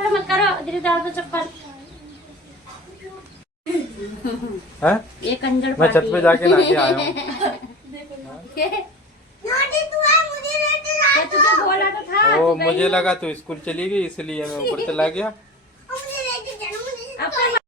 पकड़ो मत करो, धीरे डाल दो चप्पल। है ये कंजर मैं छत पे जाके नहा के आया हूँ। तुझे बोला तो था। ओ मुझे लगा तू स्कूल चली गई इसलिए मैं ऊपर चला गया।